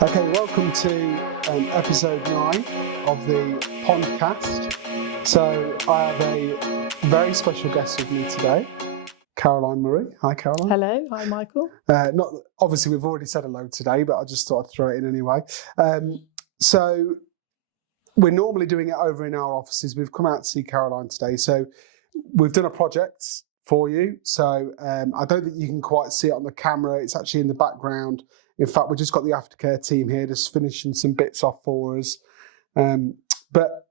Okay, welcome to episode 9 of the Pondcast. So I have a very special guest with me today, Caroline Murray. Hi, Caroline. Hello. Hi, Michael. Not obviously we've already said hello today, but I just thought I'd throw it in anyway. So we're normally doing it over in our offices. We've come out to see Caroline today. So we've done a project for you. So I don't think you can quite see it on the camera. It's actually in the background. In fact, we've just got the aftercare team here just finishing some bits off for us. But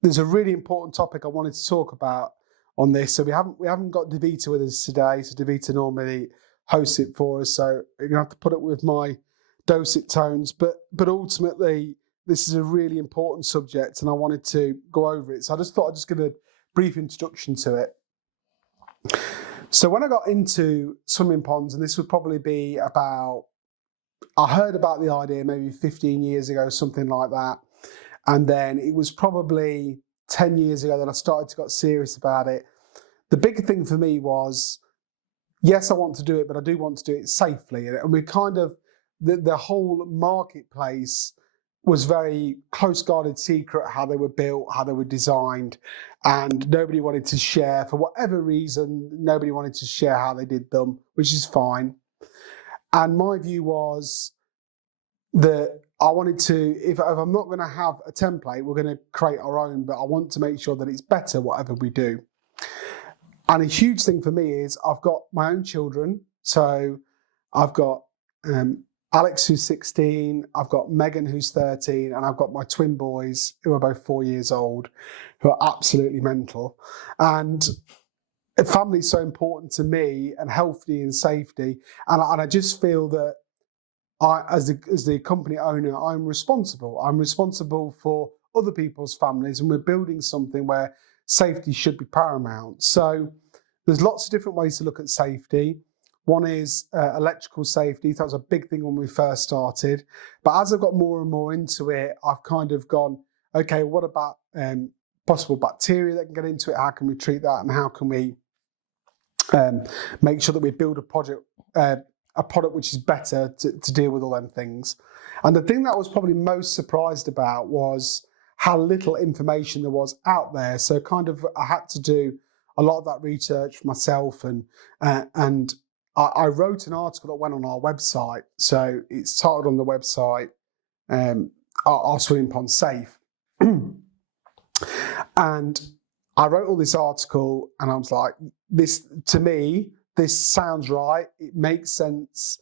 there's a really important topic I wanted to talk about on this. So we haven't got Davita with us today. So Davita normally hosts it for us. So you're gonna have to put up with my dulcet tones. But ultimately, this is a really important subject, and I wanted to go over it. So I just thought I'd just give a brief introduction to it. So when I got into swimming ponds, and this would probably be I heard about the idea maybe 15 years ago, something like that. And then it was probably 10 years ago that I started to get serious about it. The big thing for me was, yes, I want to do it, but I do want to do it safely. And we kind of, the whole marketplace was very close guarded secret, how they were built, how they were designed. And nobody wanted to share, for whatever reason, nobody wanted to share how they did them, which is fine. And my view was that I wanted to, if I'm not going to have a template, we're going to create our own, but I want to make sure that it's better, whatever we do. And a huge thing for me is I've got my own children. So I've got Alex, who's 16, I've got Megan, who's 13, and I've got my twin boys, who are both 4 years old, who are absolutely mental. And family is so important to me, and healthy and safety. And I just feel that as the company owner, I'm responsible. I'm responsible for other people's families, and we're building something where safety should be paramount. So there's lots of different ways to look at safety. One is electrical safety. That was a big thing when we first started. But as I've got more and more into it, I've kind of gone, okay, what about possible bacteria that can get into it? How can we treat that? And how can we make sure that we build a product which is better to deal with all them things? And the thing that I was probably most surprised about was how little information there was out there. So kind of I had to do a lot of that research for myself, and I wrote an article that went on our website. So it's titled on the website, Are Swimming Ponds Safe? And I wrote all this article, and I was like, this sounds right. It makes sense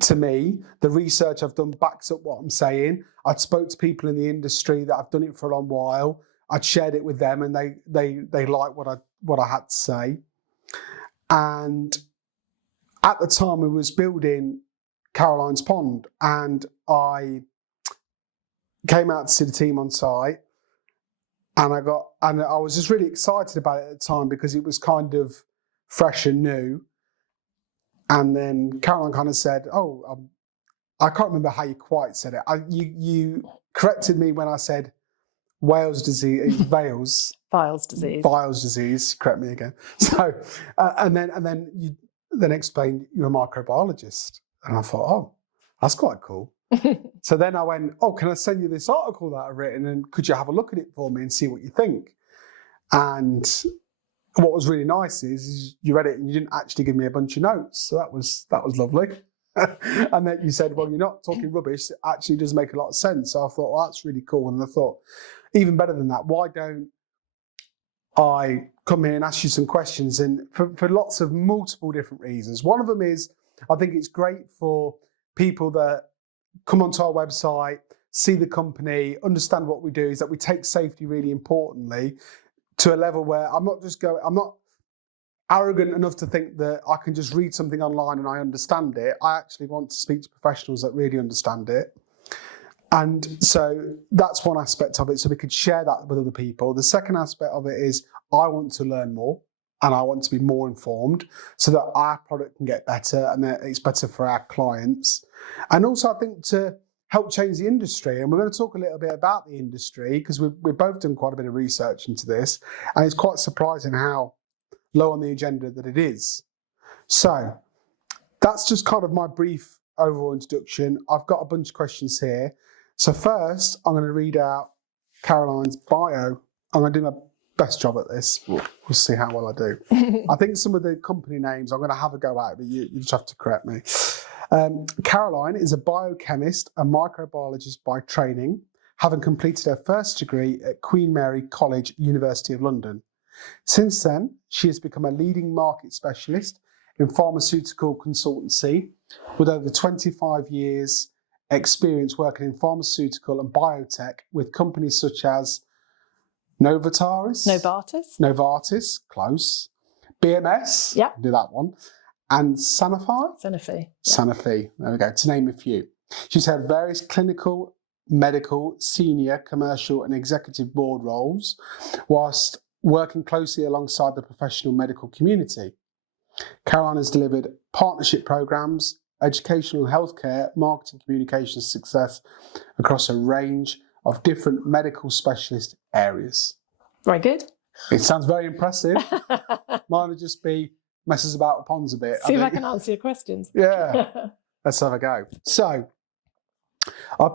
to me. The research I've done backs up what I'm saying. I'd spoke to people in the industry that have done it for a long while. I'd shared it with them, and they liked what I had to say. And at the time, we was building Caroline's Pond, and I came out to see the team on site. And I was just really excited about it at the time because it was kind of fresh and new. And then Caroline kind of said, I can't remember how you quite said it. You corrected me when I said Wales disease, Viles disease. Viles disease, correct me again. So, and then you explained you're a microbiologist. And I thought, that's quite cool. So then I went, can I send you this article that I've written, and could you have a look at it for me and see what you think? And what was really nice is you read it and you didn't actually give me a bunch of notes. So that was lovely. And then you said, well, you're not talking rubbish. It actually does make a lot of sense. So I thought, well, that's really cool. And I thought, even better than that, why don't I come here and ask you some questions? And for lots of multiple different reasons. One of them is, I think it's great for people that come onto our website, see the company, understand what we do, is that we take safety really importantly to a level where I'm not arrogant enough to think that I can just read something online and I understand it. I actually want to speak to professionals that really understand it. And so that's one aspect of it, so we could share that with other people. The second aspect of it is I want to learn more, and I want to be more informed so that our product can get better and that it's better for our clients. And also I think to help change the industry. And we're going to talk a little bit about the industry because we've both done quite a bit of research into this. And it's quite surprising how low on the agenda that it is. So that's just kind of my brief overall introduction. I've got a bunch of questions here. So first, I'm going to read out Caroline's bio. I'm going to do my best job at this. We'll see how well I do. I think some of the company names I'm going to have a go at, but you just have to correct me. Caroline is a biochemist and microbiologist by training, having completed her first degree at Queen Mary College, University of London. Since then, she has become a leading market specialist in pharmaceutical consultancy with over 25 years experience working in pharmaceutical and biotech with companies such as Novartis, close, BMS, yeah, do that one, and Sanofi, there we go, to name a few. She's had various clinical, medical, senior, commercial and executive board roles whilst working closely alongside the professional medical community. Caroline has delivered partnership programs, educational healthcare, marketing, communications success across a range of different medical specialist areas. Very good. It sounds very impressive. Mine would just be messes about the ponds a bit. See if I can answer your questions. Yeah, let's have a go. So, I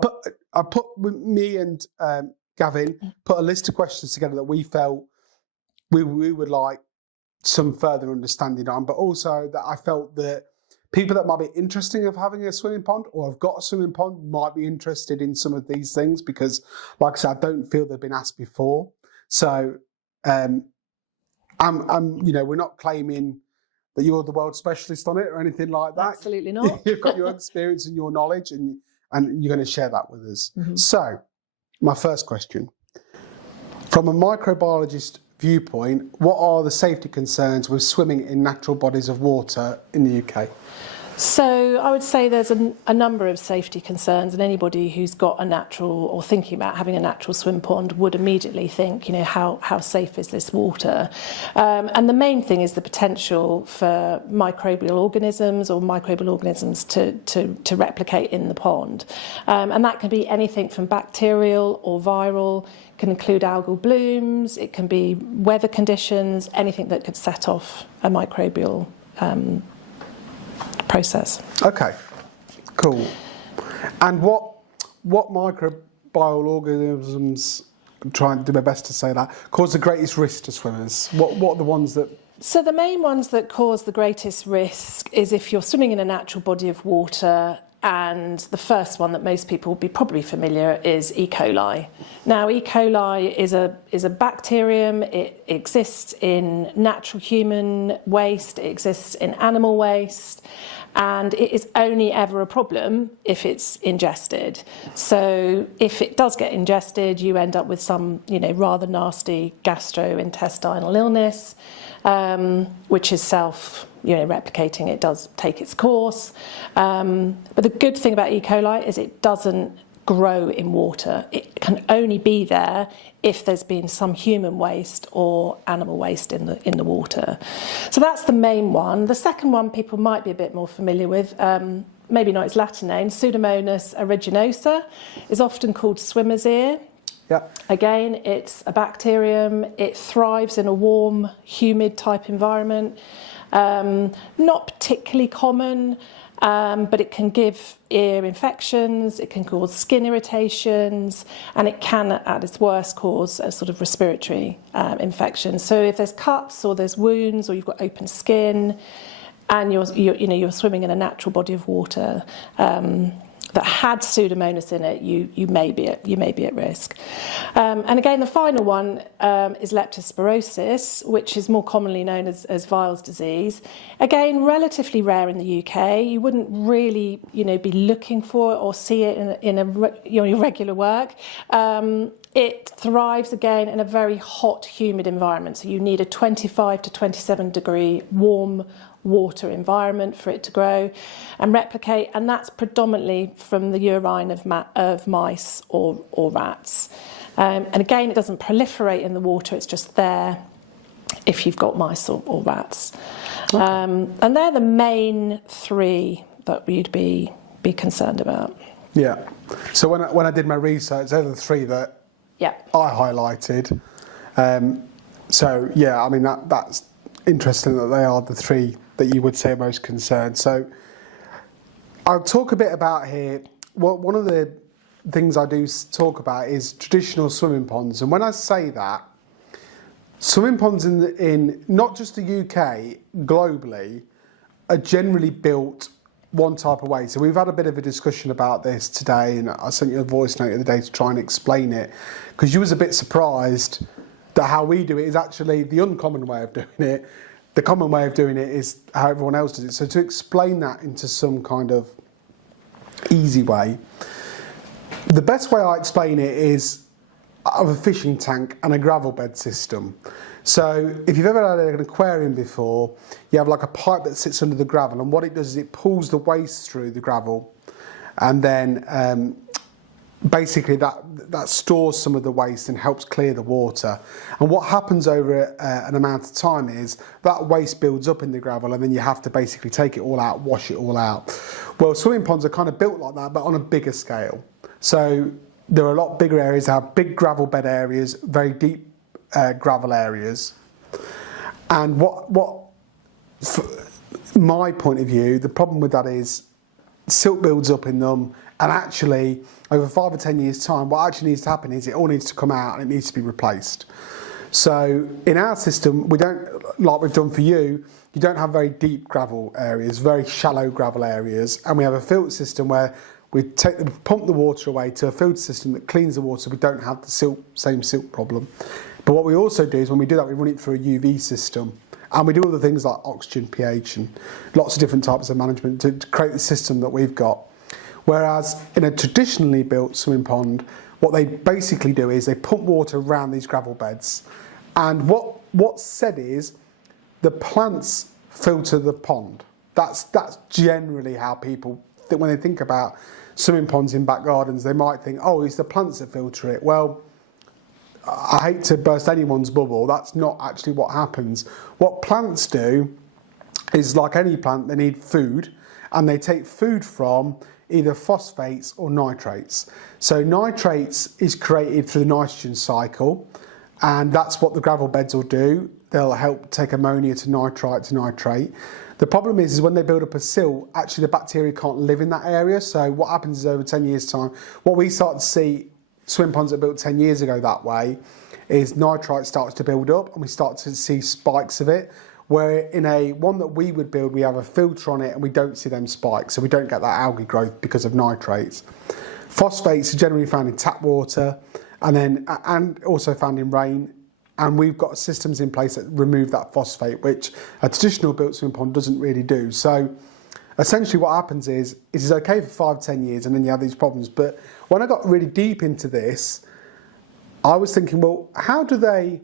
put me and Gavin put a list of questions together that we felt we would like some further understanding on, but also that I felt that people that might be interested in having a swimming pond or have got a swimming pond might be interested in some of these things because, like I said, I don't feel they've been asked before. So, we're not claiming that you're the world specialist on it or anything like that. Absolutely not. You've got your experience and your knowledge, and you're going to share that with us. Mm-hmm. So, my first question: from a microbiologist viewpoint, what are the safety concerns with swimming in natural bodies of water in the UK? So I would say there's a number of safety concerns, and anybody who's got a natural or thinking about having a natural swim pond would immediately think, how safe is this water? And the main thing is the potential for microbial organisms to replicate in the pond. And that can be anything from bacterial or viral, can include algal blooms, it can be weather conditions, anything that could set off a microbial process. Okay, cool. And what microbial organisms, I'm trying to do my best to say that, cause the greatest risk to swimmers? What are the ones that... So the main ones that cause the greatest risk is if you're swimming in a natural body of water, and the first one that most people will be probably familiar is E. coli. Now, E. coli is a bacterium. It exists in natural human waste. It exists in animal waste. And it is only ever a problem if it's ingested. So if it does get ingested, you end up with some, rather nasty gastrointestinal illness, which is replicating. It does take its course. But the good thing about E. coli is it doesn't grow in water. It can only be there if there's been some human waste or animal waste in the water. So that's the main one. The second one people might be a bit more familiar with, maybe not its Latin name, Pseudomonas aeruginosa, is often called swimmer's ear. Yep. Again, it's a bacterium. It thrives in a warm, humid type environment. Not particularly common, but it can give ear infections, it can cause skin irritations, and it can, at its worst, cause a sort of respiratory infection. So if there's cuts or there's wounds or you've got open skin, and you're swimming in a natural body of water that had Pseudomonas in it, you may be at risk. And again, the final one is leptospirosis, which is more commonly known as Weil's disease. Again, relatively rare in the UK. You wouldn't really, be looking for it or see it in your regular work. It thrives again in a very hot, humid environment. So you need a 25 to 27 degree warm water environment for it to grow and replicate, and that's predominantly from the urine of mice or rats. And again, it doesn't proliferate in the water, it's just there if you've got mice or rats. Okay. And they're the main three that you'd be concerned about. Yeah. So when I did my research, they're the three that I highlighted. That's interesting that they are the three that you would say are most concerned. So I'll talk a bit about here. Well, one of the things I do talk about is traditional swimming ponds. And when I say that, swimming ponds in not just the UK, globally, are generally built one type of way. So we've had a bit of a discussion about this today, and I sent you a voice note the other day to try and explain it, because you was a bit surprised that how we do it is actually the uncommon way of doing it. The common way of doing it is how everyone else does it. So to explain that into some kind of easy way, the best way I explain it is of a fishing tank and a gravel bed system. So if you've ever had an aquarium before, you have like a pipe that sits under the gravel, and what it does is it pulls the waste through the gravel, and then basically that stores some of the waste and helps clear the water. And what happens over an amount of time is that waste builds up in the gravel, and then you have to basically take it all out, wash it all out. Well, swimming ponds are kind of built like that, but on a bigger scale. So there are a lot bigger areas, they have big gravel bed areas, very deep gravel areas. And my point of view, the problem with that is silt builds up in them, and actually over 5 or 10 years time, what actually needs to happen is it all needs to come out and it needs to be replaced. So in our system, we don't, like we've done for you don't have very deep gravel areas, very shallow gravel areas, and we have a filter system where we pump the water away to a filter system that cleans the water. We don't have the same silt problem. But what we also do is when we do that, we run it through a UV system. And we do other things like oxygen, pH, and lots of different types of management to create the system that we've got. Whereas in a traditionally built swimming pond, what they basically do is they pump water around these gravel beds. And what's said is the plants filter the pond. That's generally how people think when they think about swimming ponds in back gardens. They might think, oh, it's the plants that filter it. Well, I hate to burst anyone's bubble, that's not actually what happens. What plants do is, like any plant, they need food, and they take food from either phosphates or nitrates. So nitrates is created through the nitrogen cycle, and that's what the gravel beds will do. They'll help take ammonia to nitrite to nitrate. The problem is when they build up a silt, actually the bacteria can't live in that area. So what happens is over 10 years time, what we start to see, swim ponds that were built 10 years ago that way, is nitrite starts to build up and we start to see spikes of it, where in one that we would build, we have a filter on it and we don't see them spikes, so we don't get that algae growth because of nitrates. Phosphates are generally found in tap water and also found in rain, and we've got systems in place that remove that phosphate, which a traditional built swimming pond doesn't really do. So essentially what happens is it is okay for 5-10 years and then you have these problems. But when I got really deep into this, I was thinking, well, how do they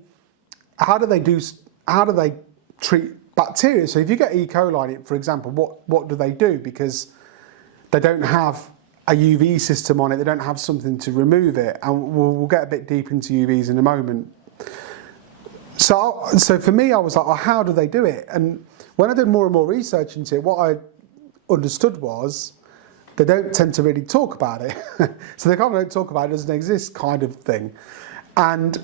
treat bacteria? So if you get E. coli in it, for example, what do they do? Because they don't have a UV system on it, they don't have something to remove it, and we'll get a bit deep into UVs in a moment. So for me, I was like, oh, how do they do it? And when I did more and more research into it, what I understood was they don't tend to really talk about it. So they kind of don't talk about it, doesn't exist kind of thing. And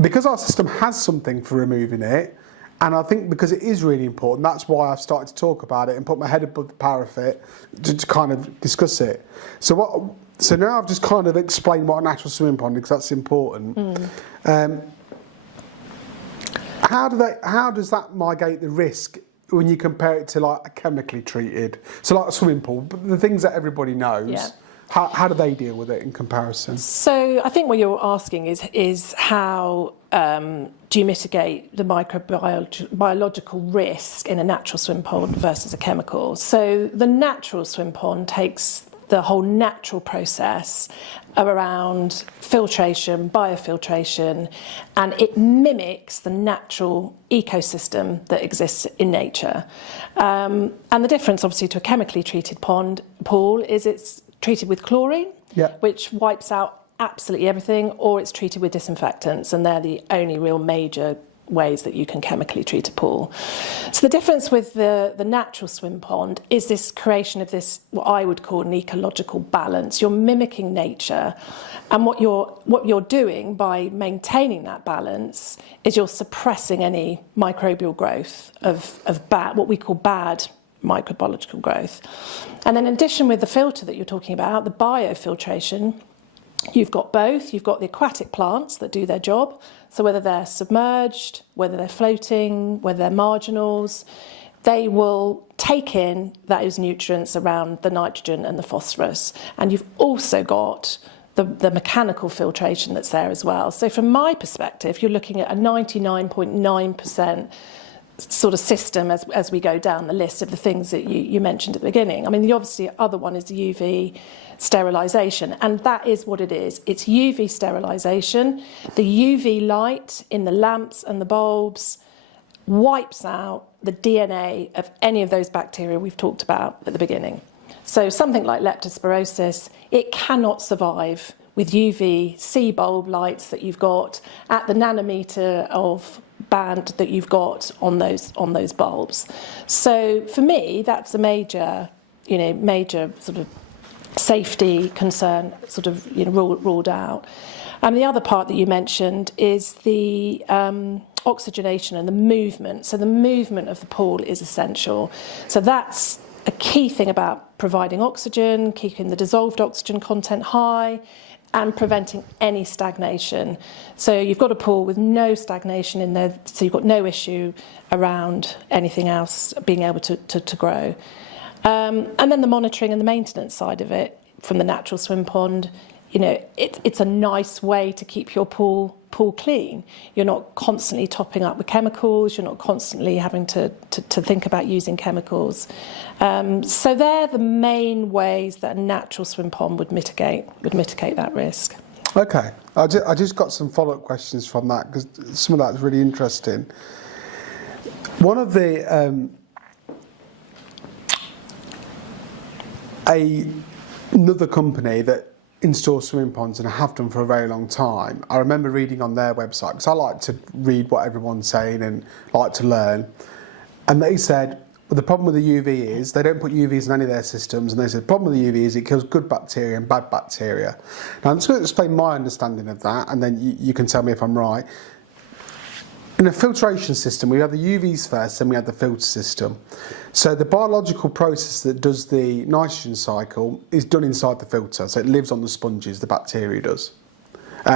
because our system has something for removing it, and I think because it is really important, that's why I've started to talk about it and put my head above the parapet to kind of discuss it. So now I've just kind of explained what a natural swimming pond is, because that's important. How does that mitigate the risk when you compare it to like a chemically treated, so like a swimming pool, but the things that everybody knows? Yeah. How do they deal with it in comparison? So I think what you're asking is how do you mitigate the microbiological risk in a natural swim pond versus a chemical? So the natural swim pond takes the whole natural process around filtration, biofiltration, and it mimics the natural ecosystem that exists in nature. And the difference, obviously, to a chemically treated pool is it's treated with chlorine, which wipes out absolutely everything, or it's treated with disinfectants, and they're the only real major ways that you can chemically treat a pool. So the difference with the natural swim pond is this creation of this, what I would call an ecological balance. You're mimicking nature, and what you're doing by maintaining that balance is you're suppressing any microbial growth of bad, what we call bad microbiological growth. And then in addition with the filter that you're talking about, the biofiltration, you've got both. You've got the aquatic plants that do their job. So whether they're submerged, whether they're floating, whether they're marginals, they will take in those nutrients around the nitrogen and the phosphorus. And you've also got the mechanical filtration that's there as well. So from my perspective, you're looking at a 99.9% sort of system as we go down the list of the things that you mentioned at the beginning. I mean, the obviously other one is the UV sterilisation, and that is what it is. It's UV sterilisation. The UV light in the lamps and the bulbs wipes out the DNA of any of those bacteria we've talked about at the beginning. So something like leptospirosis, it cannot survive with UVC bulb lights that you've got at the nanometer of band that you've got on those bulbs. So for me, that's a major sort of safety concern, sort of ruled out. And the other part that you mentioned is the oxygenation and the movement. So the movement of the pool is essential. So that's a key thing about providing oxygen, keeping the dissolved oxygen content high, and preventing any stagnation. So you've got a pool with no stagnation in there, so you've got no issue around anything else being able to grow. And then the monitoring and the maintenance side of it from the natural swim pond, it's a nice way to keep your pool clean. You're not constantly topping up with chemicals. You're not constantly having to think about using chemicals. So they're the main ways that a natural swim pond would mitigate that risk. Okay, I just got some follow-up questions from that because some of that is really interesting. One of the another company that install swimming ponds, and I have done for a very long time. I remember reading on their website, because I like to read what everyone's saying and like to learn, and they said, well, the problem with the UV is they don't put UVs in any of their systems, and they said the problem with the UV is it kills good bacteria and bad bacteria. Now I'm just going to explain my understanding of that, and then you can tell me if I'm right. In a filtration system, we have the UVs first, then we have the filter system. So the biological process that does the nitrogen cycle is done inside the filter, so it lives on the sponges, the bacteria does.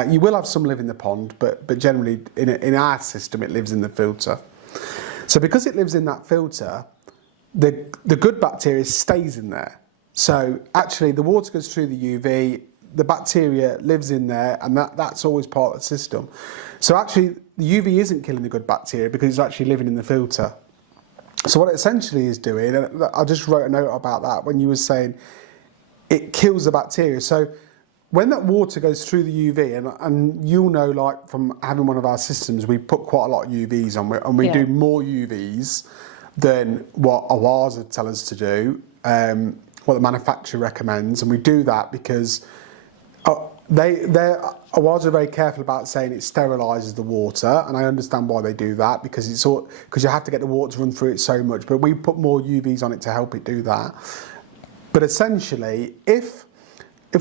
You will have some live in the pond, but generally in our system it lives in the filter. So because it lives in that filter, the good bacteria stays in there. So actually the water goes through the UV, the bacteria lives in there, and that's always part of the system. So actually the UV isn't killing the good bacteria because it's actually living in the filter. So what it essentially is doing, and I just wrote a note about that when you were saying it kills the bacteria. So when that water goes through the UV, and you'll know, like from having one of our systems, we put quite a lot of UVs on, and we do more UVs than what ours would tell us to do, what the manufacturer recommends, and we do that because ours are very careful about saying it sterilises the water, and I understand why they do that because you have to get the water to run through it so much, but we put more UVs on it to help it do that. But essentially, if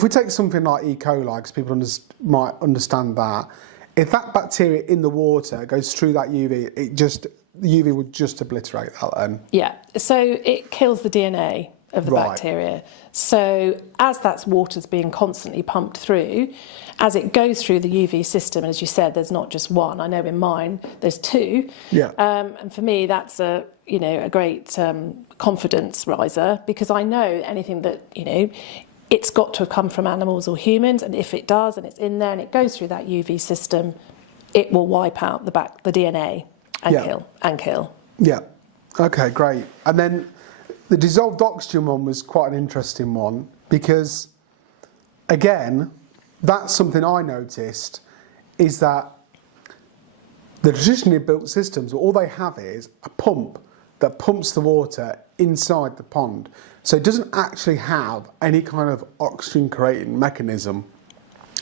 we take something like E.Coli, because people might understand that, if that bacteria in the water goes through that UV, the UV would just obliterate that then. Yeah, so it kills the DNA of the bacteria. So as that water's being constantly pumped through, as it goes through the UV system, and as you said, there's not just one. I know in mine there's two. Yeah. And for me, that's a great confidence riser, because I know anything that it's got to have come from animals or humans, and if it does, and it's in there and it goes through that UV system, it will wipe out the DNA and kill. Yeah. Okay, great. And then the dissolved oxygen one was quite an interesting one because, again, that's something I noticed, is that the traditionally built systems, all they have is a pump that pumps the water inside the pond. So it doesn't actually have any kind of oxygen creating mechanism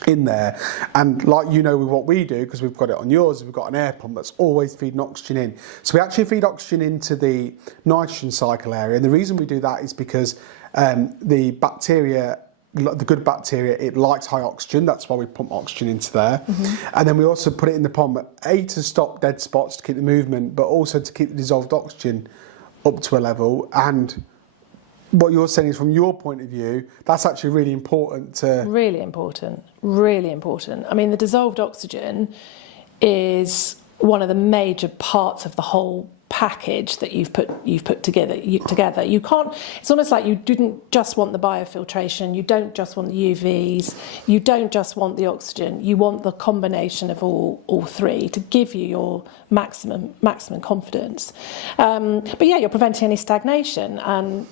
in there. And like with what we do, because we've got it on yours, we've got an air pump that's always feeding oxygen in. So we actually feed oxygen into the nitrogen cycle area, and the reason we do that is because the bacteria, the good bacteria, it likes high oxygen, that's why we pump oxygen into there. And then we also put it in the pond, to stop dead spots, to keep the movement, but also to keep the dissolved oxygen up to a level. And what you're saying is, from your point of view, that's actually really important to... Really important, really important. I mean, the dissolved oxygen is one of the major parts of the whole package that you've put together. You can't, it's almost like you didn't just want the biofiltration, you don't just want the UVs, you don't just want the oxygen, you want the combination of all three to give you your maximum confidence. But yeah, you're preventing any stagnation. And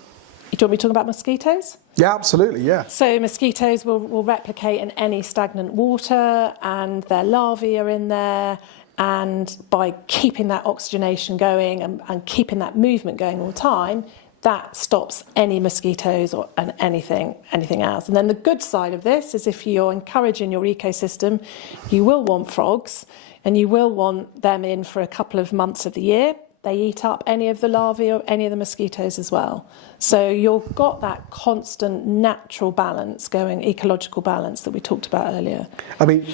do you want me to talk about mosquitoes? Yeah, absolutely, yeah. So mosquitoes will replicate in any stagnant water, and their larvae are in there. And by keeping that oxygenation going and keeping that movement going all the time, that stops any mosquitoes and anything else. And then the good side of this is, if you're encouraging your ecosystem, you will want frogs, and you will want them in for a couple of months of the year. They eat up any of the larvae or any of the mosquitoes as well. So you've got that constant natural balance going, ecological balance that we talked about earlier. I mean,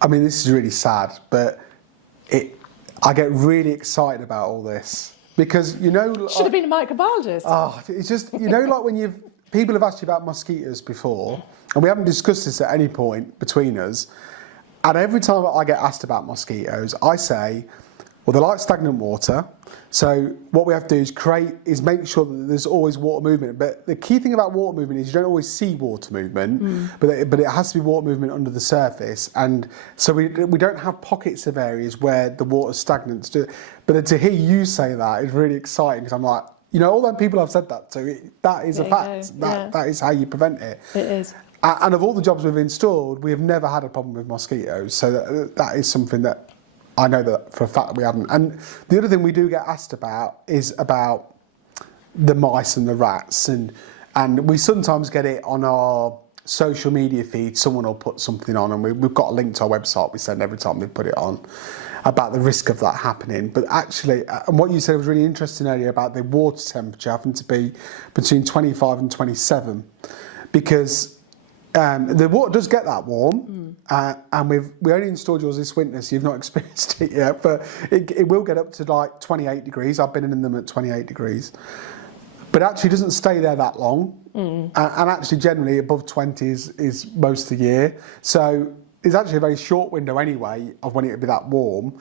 this is really sad, but I get really excited about all this because, you know... Should have been a microbiologist. Oh, it's just, you know, like when people have asked you about mosquitoes before, and we haven't discussed this at any point between us, and every time I get asked about mosquitoes, I say, well, they like stagnant water, so what we have to do is make sure that there's always water movement. But the key thing about water movement is you don't always see water movement, but it has to be water movement under the surface. And so we don't have pockets of areas where the water's stagnant. But to hear you say that is really exciting, because I'm like, you know, all them people I've said that to, that is a fact. That is how you prevent it. It is. And of all the jobs we've installed, we have never had a problem with mosquitoes. So that is something that I know that for a fact we haven't. And the other thing we do get asked about is about the mice and the rats. And we sometimes get it on our social media feed. Someone will put something on, and we've got a link to our website we send every time we put it on, about the risk of that happening. But actually, and what you said was really interesting earlier about the water temperature having to be between 25 and 27, because the water does get that warm, and we only installed yours this winter, so you've not experienced it yet, but it will get up to like 28 degrees. I've been in them at 28 degrees. But actually doesn't stay there that long, and actually generally above 20 is most of the year. So it's actually a very short window anyway of when it would be that warm.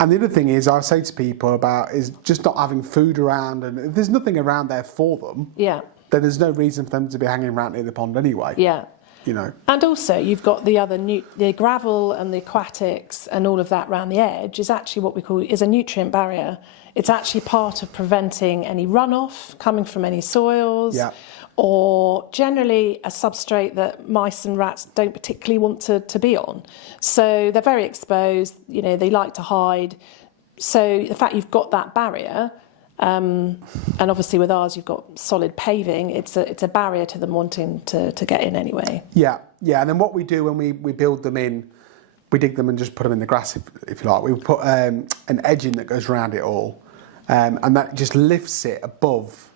And the other thing is, I say to people is just not having food around, and if there's nothing around there for them, then there's no reason for them to be hanging around near the pond anyway. Yeah. You know. And also you've got the gravel and the aquatics and all of that around the edge is actually what we call is a nutrient barrier. It's actually part of preventing any runoff coming from any soils, or generally a substrate that mice and rats don't particularly want to be on. So they're very exposed, you know, they like to hide. So the fact you've got that barrier, and obviously with ours you've got solid paving, it's a barrier to them wanting to get in anyway. Yeah, and then what we do when we build them in, we dig them and just put them in the grass, if you like. We put an edging that goes around it all, and that just lifts it above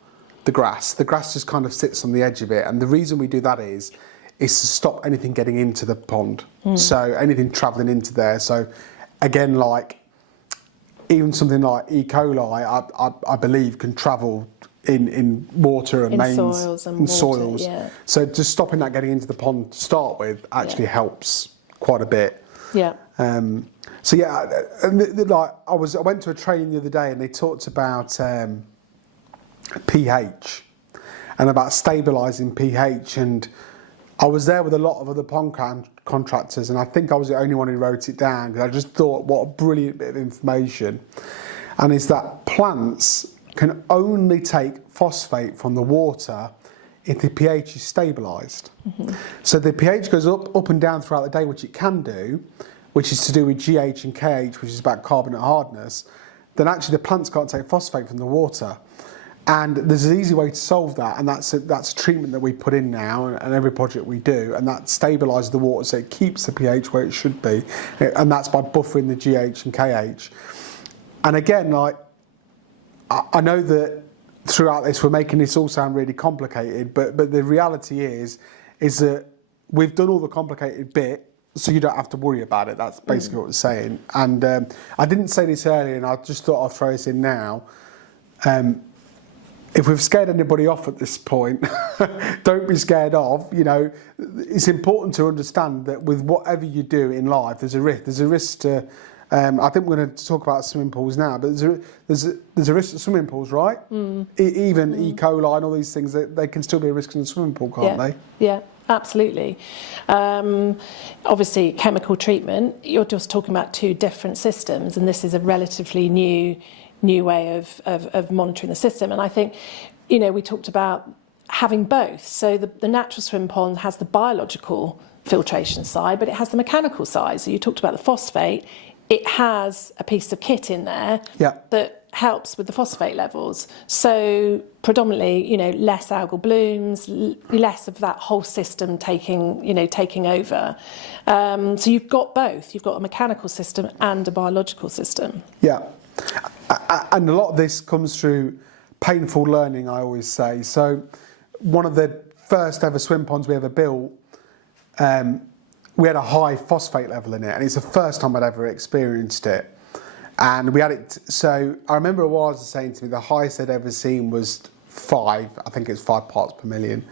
the grass. The grass just kind of sits on the edge of it, and the reason we do that is to stop anything getting into the pond, so anything travelling into there. So again, like even something like E. coli, I believe, can travel in water and mains soils and soils. Yeah. So just stopping that getting into the pond to start with actually helps quite a bit. Yeah. So yeah, like I went to a training the other day, and they talked about pH and about stabilising pH, and I was there with a lot of other pond contractors, and I think I was the only one who wrote it down, because I just thought, what a brilliant bit of information. And it's that plants can only take phosphate from the water if the pH is stabilised. So the pH goes up and down throughout the day, which it can do, which is to do with GH and KH, which is about carbonate hardness. Then actually the plants can't take phosphate from the water. And there's an easy way to solve that, and that's a treatment that we put in now, and every project we do, and that stabilises the water so it keeps the pH where it should be, and that's by buffering the GH and KH. And again, like I know that throughout this we're making this all sound really complicated, but the reality is that we've done all the complicated bit, so you don't have to worry about it. That's basically what we're saying. And I didn't say this earlier, and I just thought I'll throw this in now. if we've scared anybody off at this point, don't be scared of. It's important to understand that with whatever you do in life, there's a risk. There's a risk to. I think we're going to talk about swimming pools now, but there's a risk to swimming pools, right? Even E.Coli and all these things, they can still be a risk in the swimming pool, can't they? Yeah. Absolutely. Obviously, chemical treatment, you're just talking about two different systems, and this is a relatively new way of monitoring the system. And I think, we talked about having both. So the natural swim pond has the biological filtration side, but it has the mechanical side. So you talked about the phosphate. It has a piece of kit in there that helps with the phosphate levels. So predominantly, less algal blooms, less of that whole system taking over. So you've got both. You've got a mechanical system and a biological system. Yeah. And a lot of this comes through painful learning, I always say. So one of the first ever swim ponds we ever built, we had a high phosphate level in it, and it's the first time I'd ever experienced it. And we had it, so I remember a while saying to me the highest I'd ever seen was 5, I think it's 5 parts per million.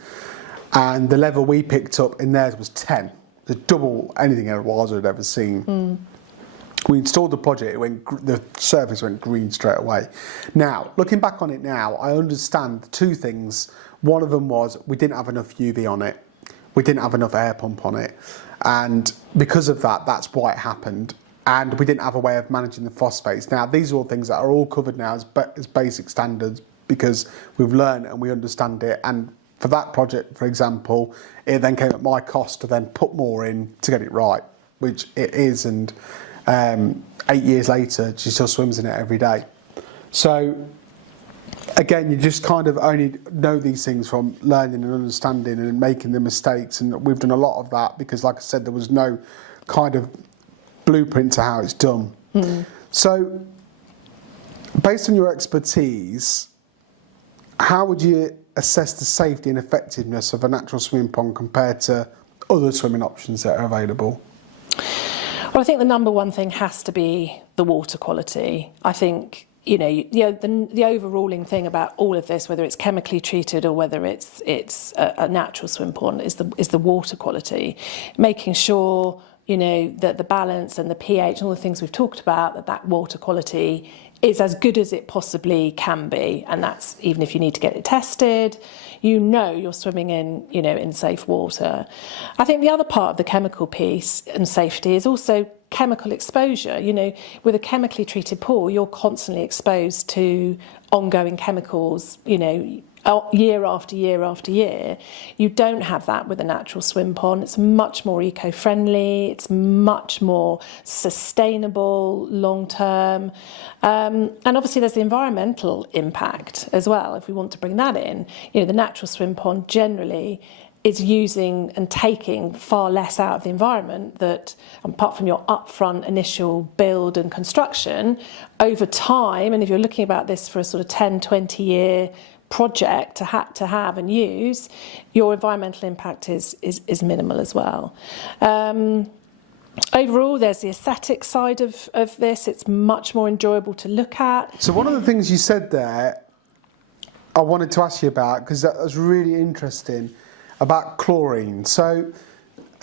And the level we picked up in theirs was 10, the double anything else I'd ever seen. We installed the project, the surface went green straight away. Now, looking back on it now, I understand 2 things. One of them was we didn't have enough UV on it. We didn't have enough air pump on it. And because of that, that's why it happened. And we didn't have a way of managing the phosphates. Now, these are all things that are all covered now as basic standards because we've learned and we understand it. And for that project, for example, it then came at my cost to then put more in to get it right, which it is. And 8 years later, she still swims in it every day. So, again, you just kind of only know these things from learning and understanding and making the mistakes. And we've done a lot of that because, like I said, there was no kind of blueprint to how it's done. So, based on your expertise, how would you assess the safety and effectiveness of a natural swimming pond compared to other swimming options that are available? Well, I think the number one thing has to be the water quality. I think the overruling thing about all of this, whether it's chemically treated or whether it's a natural swim pond, is the water quality, making sure that the balance and the pH and all the things we've talked about, that water quality is as good as it possibly can be. And that's even if you need to get it tested, you're swimming in safe water. I think the other part of the chemical piece and safety is also chemical exposure. With a chemically treated pool, you're constantly exposed to ongoing chemicals, year after year after year. You don't have that with a natural swim pond. It's much more eco-friendly, it's much more sustainable long term. And obviously there's the environmental impact as well, if we want to bring that in. The natural swim pond generally is using and taking far less out of the environment that, apart from your upfront initial build and construction, over time, and if you're looking about this for a sort of 10, 20 year project to have and use, your environmental impact is minimal as well. Overall, there's the aesthetic side of this. It's much more enjoyable to look at. So one of the things you said there, I wanted to ask you about, because that was really interesting, about chlorine. So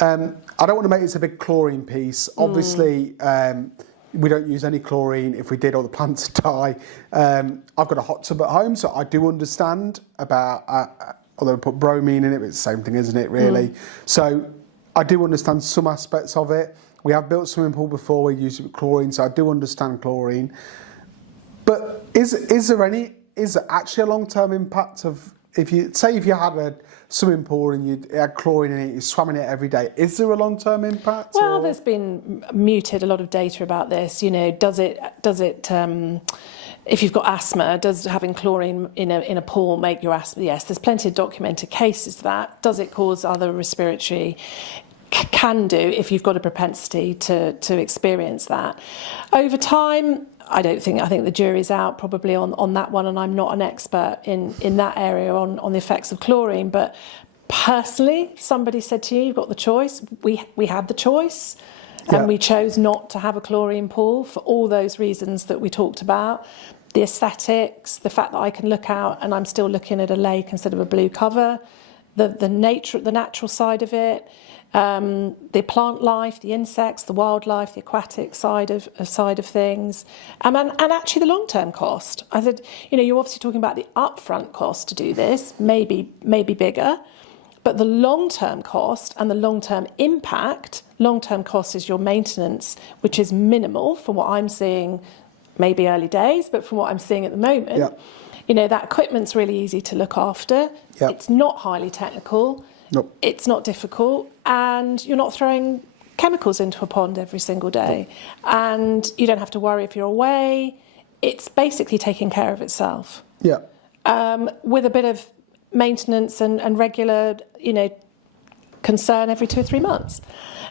I don't want to make this a big chlorine piece. Obviously, we don't use any chlorine. If we did, all the plants die. I've got a hot tub at home, so I do understand about, although I put bromine in it, it's the same thing, isn't it, really? So I do understand some aspects of it. We have built a swimming pool before, we used chlorine, so I do understand chlorine. But is there actually a long-term impact of, if you had a swimming pool and you had chlorine in it, you swam in it every day, is there a long-term impact? Well, there's been a lot of data about this. Does it if you've got asthma, does having chlorine in a pool make your asthma? Yes, there's plenty of documented cases of that. Does it cause other respiratory? Can do, if you've got a propensity to experience that. Over time, I think the jury's out probably on that one, and I'm not an expert in that area on the effects of chlorine. But personally, if somebody said to you, you've got the choice, we had the choice, and we chose not to have a chlorine pool for all those reasons that we talked about. the aesthetics, the fact that I can look out and I'm still looking at a lake instead of a blue cover, the natural side of it, the plant life, the insects, the wildlife, the aquatic side of things, and actually the long-term cost. I said, you're obviously talking about the upfront cost to do this, maybe bigger, but the long-term cost and the long-term impact. Long-term cost is your maintenance, which is minimal from what I'm seeing. Maybe early days, but from what I'm seeing at the moment, that equipment's really easy to look after. Yep. It's not highly technical. Nope. It's not difficult, and you're not throwing chemicals into a pond every single day. Nope. And you don't have to worry if you're away. It's basically taking care of itself. Yeah. With a bit of maintenance and regular, concern every 2 or 3 months,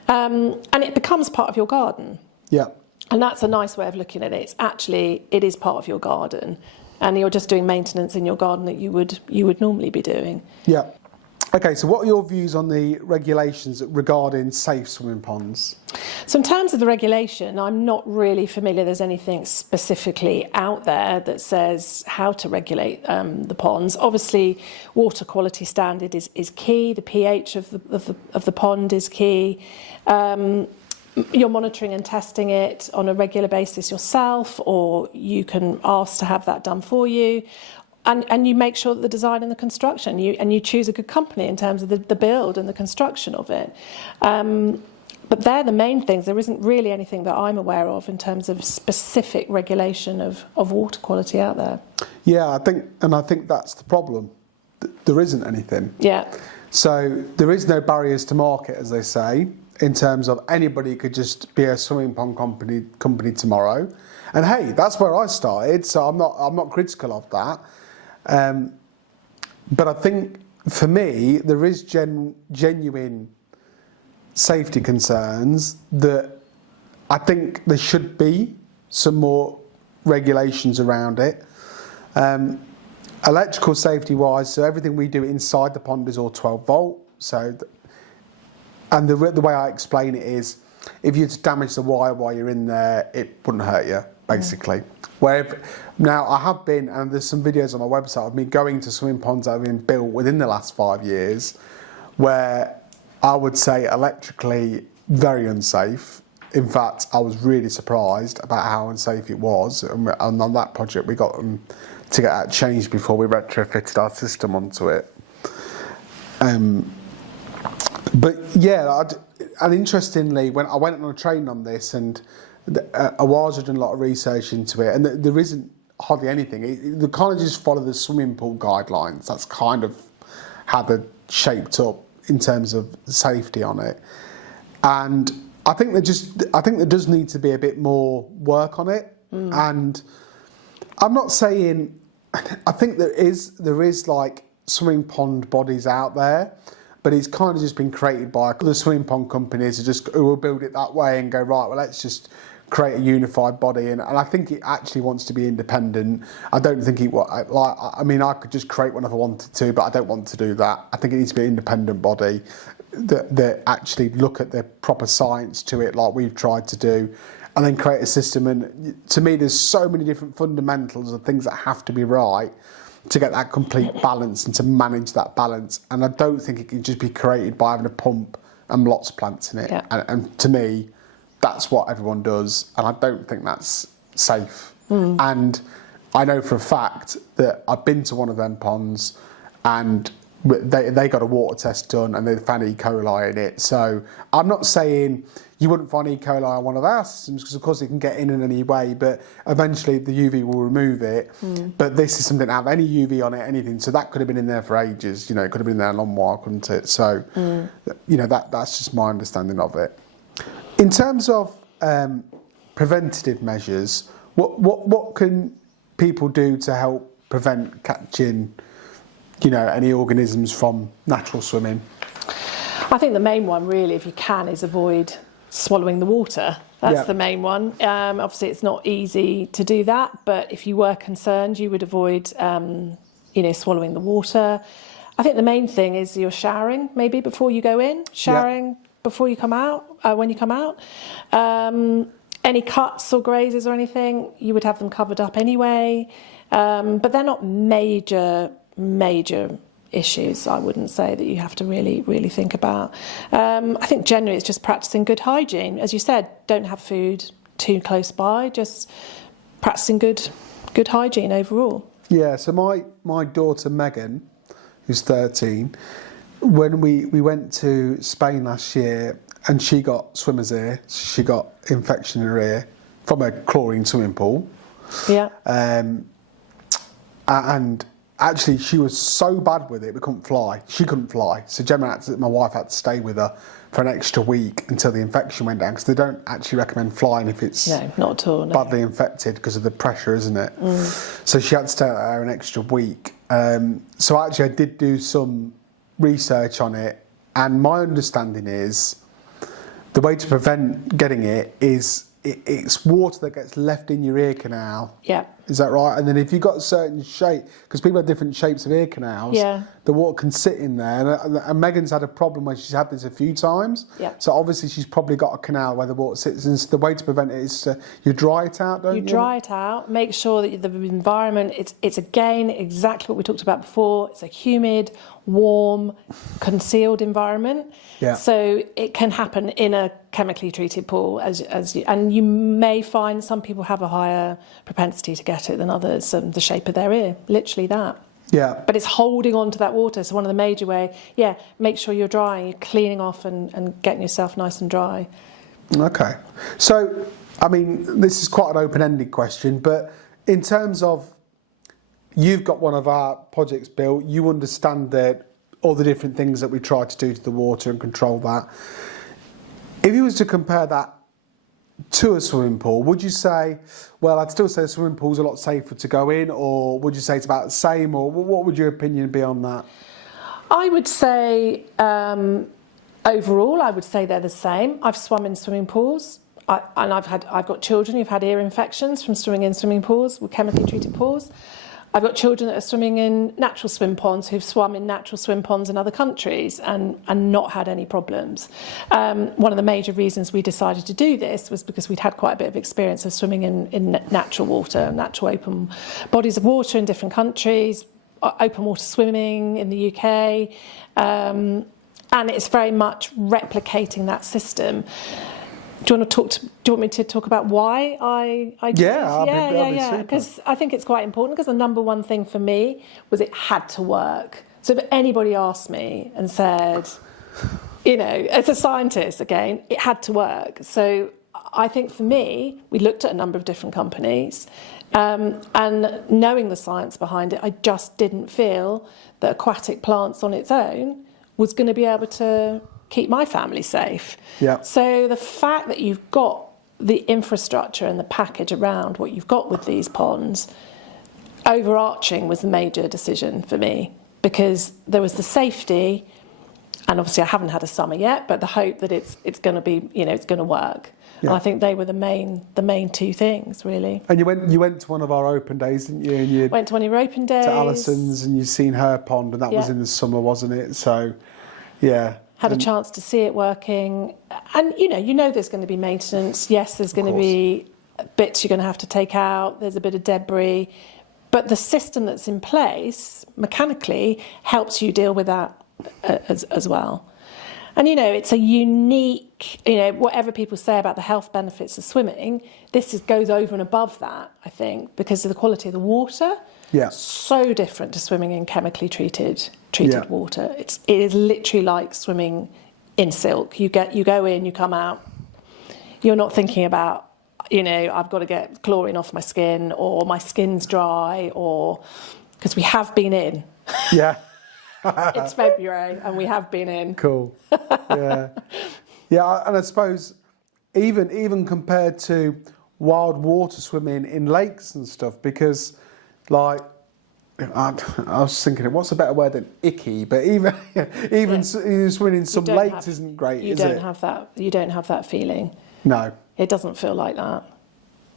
and it becomes part of your garden. Yeah. And that's a nice way of looking at it. It is part of your garden, and you're just doing maintenance in your garden that you would normally be doing. Yeah. Okay, so what are your views on the regulations regarding safe swimming ponds? So in terms of the regulation, I'm not really familiar there's anything specifically out there that says how to regulate the ponds. Obviously, water quality standard is key. The pH of the pond is key. You're monitoring and testing it on a regular basis yourself, or you can ask to have that done for you. And you make sure that the design and the construction, you choose a good company in terms of the build and the construction of it. But they're the main things. There isn't really anything that I'm aware of in terms of specific regulation of water quality out there. Yeah, I think that's the problem. There isn't anything. Yeah. So there is no barriers to market, as they say, in terms of anybody could just be a swimming pond company tomorrow. And hey, that's where I started, so I'm not critical of that. But I think for me, there is genuine safety concerns that I think there should be some more regulations around it. Electrical safety wise, so everything we do inside the pond is all 12 volt. So, and the way I explain it is, if you damage the wire while you're in there, it wouldn't hurt you, basically. Now I have been, and there's some videos on my website of me going to swimming ponds that have been built within the last 5 years, where I would say electrically very unsafe. In fact, I was really surprised about how unsafe it was. And on that project, we got them to get that changed before we retrofitted our system onto it. But yeah, and interestingly, when I went on a training on this, and Awaz had done a lot of research into it, and there isn't hardly anything. They kind of just follow the swimming pool guidelines. That's kind of how they're shaped up in terms of safety on it. And I think there does need to be a bit more work on it. And I'm not saying, I think there is like swimming pond bodies out there, but it's kind of just been created by the swimming pond companies who will build it that way and go, right, well, let's just create a unified body. And I think it actually wants to be independent. I don't think I could just create one if I wanted to, but I don't want to do that. I think it needs to be an independent body that actually look at the proper science to it, like we've tried to do, and then create a system. And to me, there's so many different fundamentals of things that have to be right to get that complete balance and to manage that balance. And I don't think it can just be created by having a pump and lots of plants in it. Yeah. And to me, that's what everyone does, and I don't think that's safe. And I know for a fact that I've been to one of them ponds, and they got a water test done, and they found E.Coli in it. So I'm not saying you wouldn't find E.Coli on one of our systems, because of course it can get in any way, but eventually the UV will remove it. But this is something that have any UV on it, anything. So that could have been in there for ages. It could have been there a long while, couldn't it? So, that's just my understanding of it. In terms of preventative measures, what can people do to help prevent catching, any organisms from natural swimming? I think the main one, really, if you can, is avoid swallowing the water. That's the main one. Obviously, it's not easy to do that, but if you were concerned, you would avoid, swallowing the water. I think the main thing is you're showering, maybe before you go in, before you come out, when you come out. Any cuts or grazes or anything, you would have them covered up anyway. But they're not major issues, I wouldn't say, that you have to really think about. I think generally it's just practicing good hygiene. As you said, don't have food too close by, just practicing good hygiene overall. Yeah, so my daughter Megan, who's 13, when we went to Spain last year, and she got swimmer's ear, she got infection in her ear from a chlorine swimming pool. Yeah. And actually, she was so bad with it, we couldn't fly. She couldn't fly. So Gemma, my wife, had to stay with her for an extra week until the infection went down, because they don't actually recommend flying if it's No, not at all. No. badly infected because of the pressure, isn't it? So she had to stay there an extra week. So actually, I did do some research on it, and my understanding is the way to prevent getting it is it's water that gets left in your ear canal. Yeah. Is that right? And then if you've got a certain shape, because people have different shapes of ear canals, Yeah. the water can sit in there. And Megan's had a problem where she's had this a few times. Yeah. So obviously she's probably got a canal where the water sits. And the way to prevent it is you dry it out, don't you? You dry it out, make sure that the environment, it's again exactly what we talked about before. It's a humid, warm, concealed environment. Yeah. So it can happen in a chemically treated pool, and you may find some people have a higher propensity to get it than others, the shape of their ear, literally that. Yeah. But it's holding on to that water. So one of the major ways, make sure you're drying, you're cleaning off and getting yourself nice and dry. Okay. So, I mean, this is quite an open-ended question, but in terms of, you've got one of our projects built, you understand that all the different things that we try to do to the water and control that. If you was to compare that to a swimming pool, would you say, well, I'd still say a swimming pool's a lot safer to go in, or would you say it's about the same, or what would your opinion be on that? I would say, overall, I would say they're the same. I've swum in swimming pools, and I've got children who've had ear infections from swimming in swimming pools, with chemically treated pools. I've got children that are swimming in natural swim ponds who've swum in natural swim ponds in other countries and not had any problems. One of the major reasons we decided to do this was because we'd had quite a bit of experience of swimming in natural water, natural open bodies of water in different countries, open water swimming in the UK, and it's very much replicating that system. Do you want me to talk about why I did Yeah, this? Because I think it's quite important, because the number one thing for me was it had to work. So if anybody asked me and said, as a scientist, again, it had to work. So I think for me, we looked at a number of different companies, and knowing the science behind it, I just didn't feel that aquatic plants on its own was going to be able to keep my family safe. Yeah. So the fact that you've got the infrastructure and the package around what you've got with these ponds, overarching was the major decision for me, because there was the safety, and obviously I haven't had a summer yet, but the hope that it's going to be, it's going to work. Yeah. And I think they were the main two things, really. And you went to one of our open days, didn't you? And you went to one of your open days. To Alison's, and you've seen her pond, and that was in the summer, wasn't it? So, yeah. Had a chance to see it working, and you know there's going to be maintenance. Yes, there's going to be bits you're going to have to take out. There's a bit of debris, but the system that's in place mechanically helps you deal with that as well. And it's a unique, whatever people say about the health benefits of swimming, this goes over and above that, I think, because of the quality of the water. Yeah. So different to swimming in chemically treated water. It is literally like swimming in silk. You go in, you come out. You're not thinking about, I've got to get chlorine off my skin, or my skin's dry, or because we have been in. Yeah. It's February and we have been in. Cool. Yeah. Yeah, and I suppose even compared to wild water swimming in lakes and stuff, because I was thinking, what's a better word than icky? But even swimming in some lakes isn't great, is it? You don't have that feeling. No. It doesn't feel like that.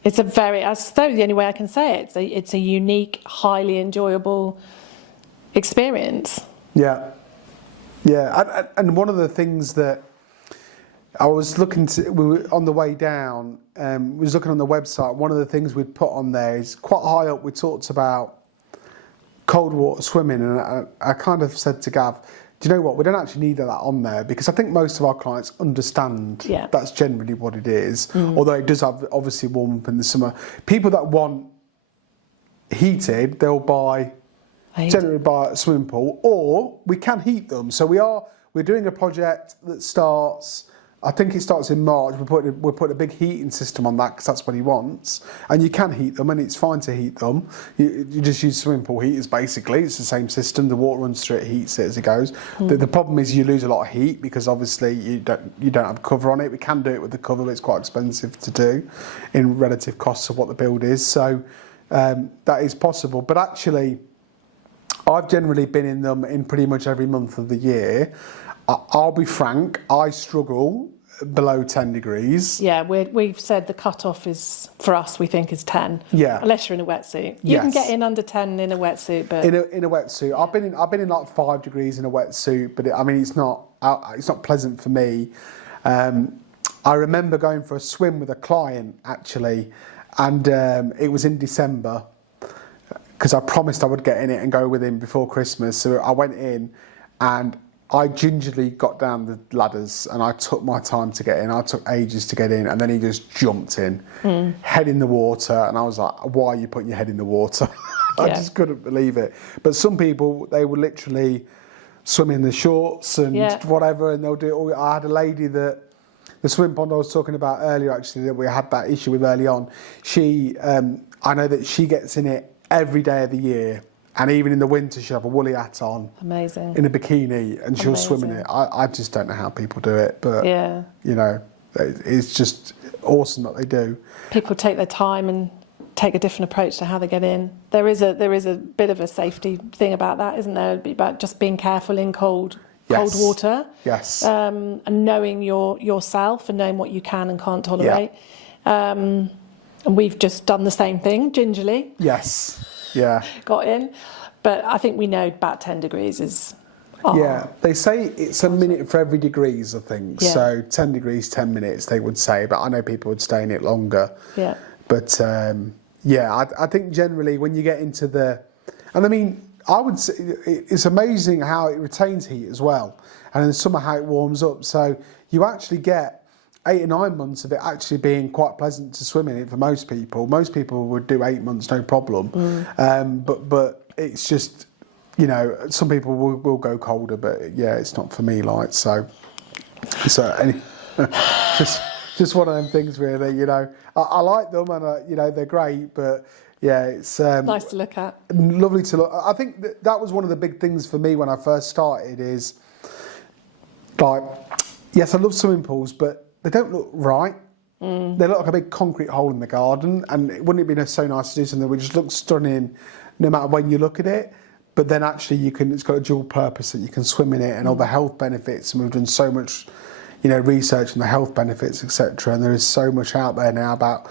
It's that's the only way I can say it. It's a unique, highly enjoyable experience. Yeah. Yeah. And one of the things that I was looking we were on the way down, we was looking on the website. One of the things we'd put on there is quite high up, we talked about cold water swimming, and I kind of said to Gav, do you know what, we don't actually need that on there, because I think most of our clients understand that's generally what it is, although it does have obviously warm up in the summer. People that want heated, they'll generally buy a swimming pool, or we can heat them. So we're doing a project that starts, I think it starts in March. We're putting a big heating system on that because that's what he wants. And you can heat them, and it's fine to heat them. You just use swimming pool heaters, basically. It's the same system. The water runs through it, heats it as it goes. The problem is you lose a lot of heat because obviously you don't have cover on it. We can do it with the cover, but it's quite expensive to do in relative costs of what the build is. So that is possible. But actually, I've generally been in them in pretty much every month of the year. I'll be frank, I struggle below 10 degrees. Yeah, we've said the cut-off is, for us, we think is 10. Yeah. Unless you're in a wetsuit. You can get in under 10 in a wetsuit, but... In a wetsuit. I've been in like 5 degrees in a wetsuit, but it's not pleasant for me. I remember going for a swim with a client, actually, and it was in December, because I promised I would get in it and go with him before Christmas. So I went in, and I gingerly got down the ladders, and I took my time to get in. I took ages to get in, and then he just jumped in, head in the water, and I was like, why are you putting your head in the water? I just couldn't believe it. But some people, they would literally swim in the shorts and whatever, and they'll do it all. I had a lady that, the swim pond I was talking about earlier, actually, that we had that issue with early on. She, I know that she gets in it every day of the year. And even in the winter, she'll have a woolly hat on. Amazing. In a bikini, and she'll swim in it. I just don't know how people do it, but, you know, it's just awesome that they do. People take their time and take a different approach to how they get in. There is a bit of a safety thing about that, isn't there? About just being careful in cold water. Yes. And knowing yourself and knowing what you can and can't tolerate. And we've just done the same thing, gingerly. Yes. Yeah. Got in. But I think we know about 10 degrees is... Yeah, they say it's a minute for every degrees, I think. Yeah. So 10 degrees, 10 minutes, they would say. But I know people would stay in it longer. Yeah. But, I think generally when you get into the... And I mean, I would say it's amazing how it retains heat as well. And in the summer, how it warms up. So you actually get 8 or 9 months of it actually being quite pleasant to swim in it for most people. Most people would do 8 months, no problem. But it's just, you know, some people will go colder, but yeah, it's not for me, like, so just one of them things, really, you know. I like them, and you know, they're great, but yeah, it's nice to look at. Lovely to look. I think that was one of the big things for me when I first started is, like, yes, I love swimming pools, but they don't look right. They look like a big concrete hole in the garden, and wouldn't it be so nice to do something that would just look stunning no matter when you look at it? But then actually it's got a dual purpose that you can swim in it, and all the health benefits, and we've done so much, you know, research on the health benefits, etc. And there is so much out there now about,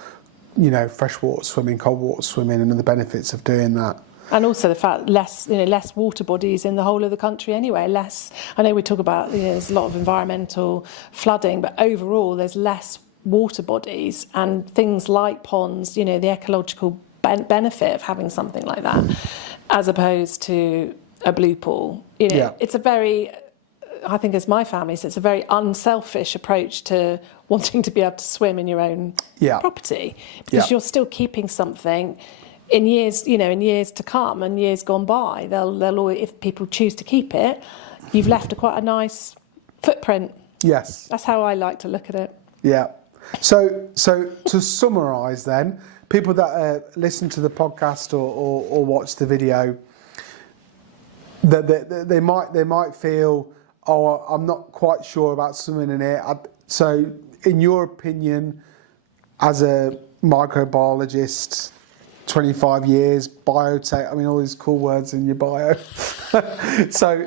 you know, freshwater swimming, cold water swimming, and the benefits of doing that. And also the fact less water bodies in the whole of the country anyway. I know we talk about, you know, there's a lot of environmental flooding, but overall there's less water bodies, and things like ponds, you know, the ecological benefit of having something like that, as opposed to a blue pool. You know, it's a very, I think as my family, so it's a very unselfish approach to wanting to be able to swim in your own property, because you're still keeping something. In years to come and years gone by, they'll always, if people choose to keep it, you've left quite a nice footprint. Yes. That's how I like to look at it. Yeah. So to summarise then, people that listen to the podcast or watch the video, that they might feel, oh, I'm not quite sure about swimming in it. So in your opinion, as a microbiologist, 25 years, biotech, I mean, all these cool words in your bio. So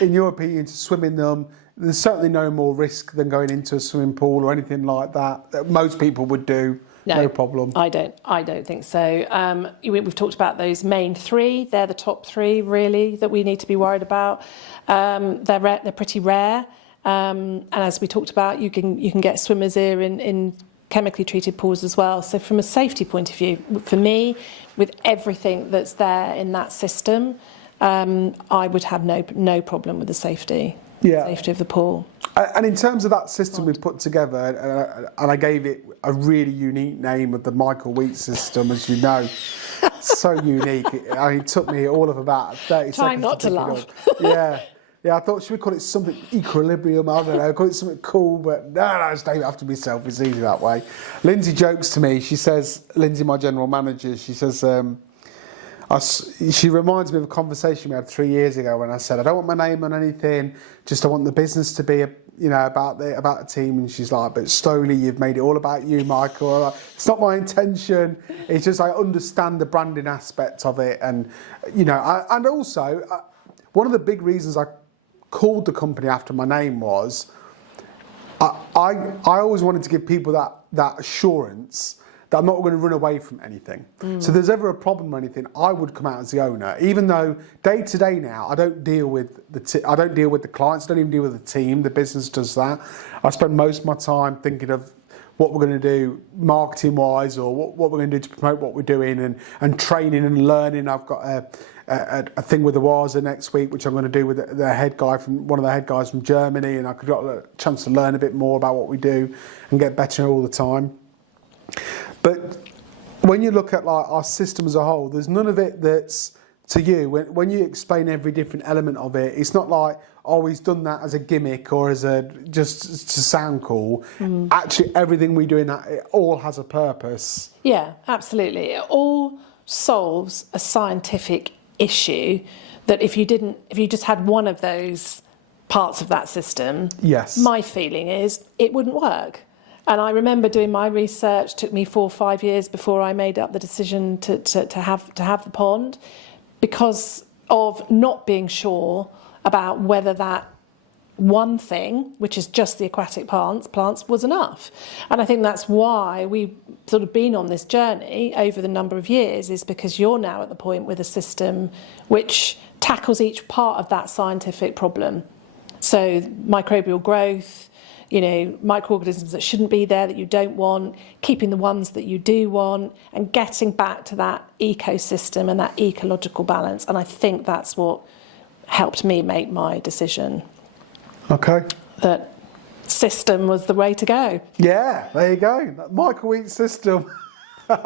in your opinion, to swim in them, there's certainly no more risk than going into a swimming pool or anything like that most people would do. No problem. I don't think so. We've talked about those main 3. They're the top 3 really that we need to be worried about. They're pretty rare. And as we talked about, you can get swimmer's ear in chemically treated pools as well. So from a safety point of view, for me, with everything that's there in that system, I would have no problem with the safety of the pool. And in terms of that system we've put together, and I gave it a really unique name of the Michael Wheat system, as you know. So unique. It took me all of about 30 Trying seconds not to pick laugh. it up. Yeah, I thought, should we call it something equilibrium? I don't know, call it something cool, but no, just name it after myself. It's easy that way. Lindsay jokes to me. She says, Lindsay, my general manager, she says, she reminds me of a conversation we had 3 years ago when I said, I don't want my name on anything, just I want the business to be about the team. And she's like, but slowly you've made it all about you, Michael. Like, it's not my intention. It's just I understand the branding aspect of it, and and also one of the big reasons I called the company after my name was I always wanted to give people that assurance that I'm not going to run away from anything. So if there's ever a problem or anything, I would come out as the owner, even though day to day now I don't deal with the clients, I don't even deal with the team. The business does that. I spend most of my time thinking of what we're going to do marketing wise, or what we're going to do to promote what we're doing, and training and learning. I've got a thing with the WASA next week, which I'm going to do with the head guy one of the head guys from Germany, and I could got a chance to learn a bit more about what we do and get better all the time. But when you look at like our system as a whole, there's none of it that's to you. When you explain every different element of it, it's not like, oh, he's done that as a gimmick or as just to sound cool. Actually, everything we do in that, it all has a purpose. Yeah, absolutely. It all solves a scientific issue that if you just had one of those parts of that system, yes, my feeling is it wouldn't work. And I remember doing my research. It took me 4 or 5 years before I made up the decision to have the pond, because of not being sure about whether that one thing, which is just the aquatic plants, was enough. And I think that's why we've sort of been on this journey over the number of years, is because you're now at the point with a system which tackles each part of that scientific problem. So microbial growth, microorganisms that shouldn't be there, that you don't want, keeping the ones that you do want, and getting back to that ecosystem and that ecological balance. And I think that's what helped me make my decision. Okay. That system was the way to go. Yeah, there you go. That Michael Wheat system. I'm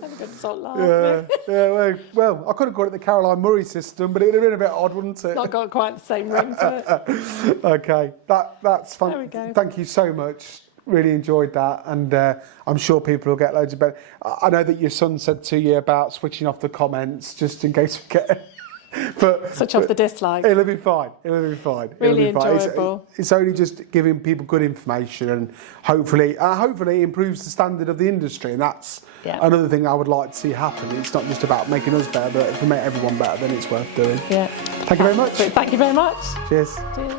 going to start laughing. Yeah. Well, I could have called it the Caroline Murray system, but it would have been a bit odd, wouldn't it? It's not got quite the same ring to it. Okay, that's fun. There we go. Thank you so much. Really enjoyed that, and I'm sure people will get loads of better. I know that your son said to you about switching off the comments just in case we get. Switch off the dislikes. It'll be fine. Really enjoyable. It's only just giving people good information, and hopefully improves the standard of the industry. And that's another thing I would like to see happen. It's not just about making us better, but if we make everyone better, then it's worth doing. Yeah. Thank you very much. Thank you very much. Cheers. Cheers.